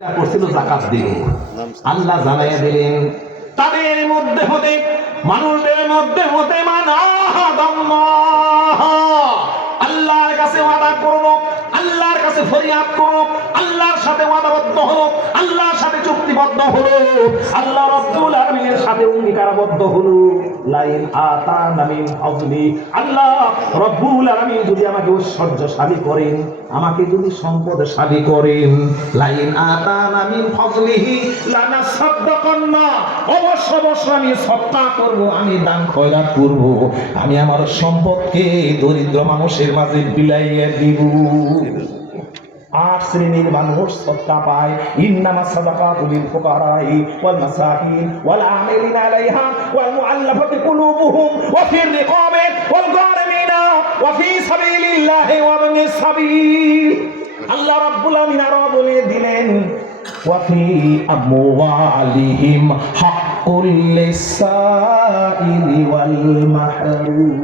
করছিল, জাকাত দিবে। আল্লাহ জানাইয়া দিলেন, তাদের মধ্যে হতে, মানুষদের মধ্যে হতে আল্লাহর কাছে ওয়াদা করল আল্লাহর কাছে ফরিয়াদ করল আল্লাহর সাথে ওয়াদাবদ্ধ হলো, আল্লাহর সাথে চুক্তিবদ্ধ হলো। আল্লাহ সাথে অঙ্গীকারবদ্ধ হলো, লাইন আতানা মিন ফাজলি আল্লাহ রব্বুল আলামিন যদি আমাকে ঐশ্বর্য ঐশ্বর্যশালী করেন, আমাকে যদি সম্পদ সম্পদশালী করেন, লাইন আতা মিন ফাজলিহি লানা সাদ্দাকান্না অবশ্য অবশ্য আমি সত্তা করব, আমি দান খয়রাত করব, আমি আমার সম্পদকে দরিদ্র মানুষের মাঝে বিলাইয়া দিব। আট শ্রেণির মানুষ সত্তা পায়। ইন্নামা সাদাকাতু লিল ফুকারাই ওয়াল মাসাকিন ওয়াল আমিলিন আলাইহা ওয়াল মুআল্লাফাতি কুলুবুহুম ওয়া ফির রিকাবি ওয়াল গারিমিনা ওয়া ফি সাবিলিল্লাহি ওয়া ইবনিস সাবিল। আল্লাহ রাব্বুল আমিন আরও বলে দিলেন, ওয়া ফি আমওয়ালিহিম হাক্কুল লিসাইলি ওয়াল মাহরুম।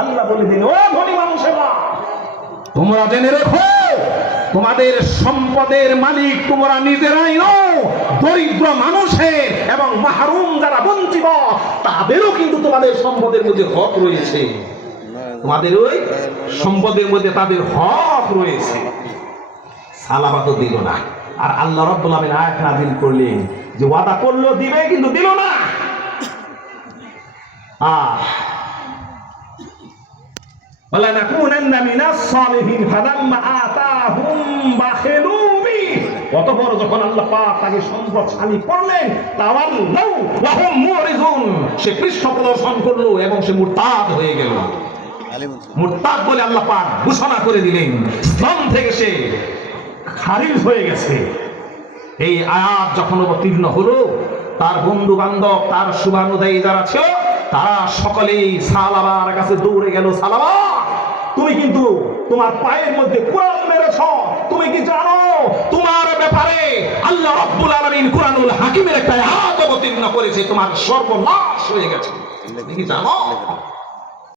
আল্লাহ বলে দিলেন, ও ধনী মানুষেরা তোমরা জেনে রেখো, তোমাদের সম্পদের মালিক তোমরা নিজেরাই নও, দরিদ্র মানুষের এবং মাহরুম যারা বঞ্চিত, তাদেরও কিন্তু তোমাদের সম্পদের মধ্যে হক রয়েছে। তোমাদের ওই সম্পদের মধ্যে তাদের হক রয়েছে। সালাবা তো দিল না। আর আল্লাহ রব্বুল আমিন আয়াত নাযিল করলেন যে, ওয়াদা করল দিবে, কিন্তু দিল না। আহ ولنكونن من الصالحين فلما آتاهم بخلوا به অতঃপর যখন আল্লাহ পাক তাকে সম্পদশালী করলেন তাওয়াল্লাউ লাহুম মুরিজুন সে পৃষ্ঠ প্রদর্শন করলো এবং সে মুরতাদ হয়ে গেল মুরতাদ বলে আল্লাহ পাক ঘোষণা করে দিলেন ইসলাম থেকে সে খারিজ হয়ে গেছে এই আয়াত যখন অবতীর্ণ হলো তার বন্ধু বান্ধব তার শুভানুদায়ী যারা ছিল তারা সকলেই সালাবার কাছে দৌড়ে গেল সালাবা তুমি কিন্তু তোমার পায়ের মধ্যে কোরআন মেরেছ। তুমি কি জানো? তোমার ব্যাপারে আল্লাহ রব্বুল আলামিন কোরআনুল হাকিমের একটা আয়াত অবতীর্ণ করেছে। তোমার সর্বনাশ হয়ে গেছে। তুমি কি জানো?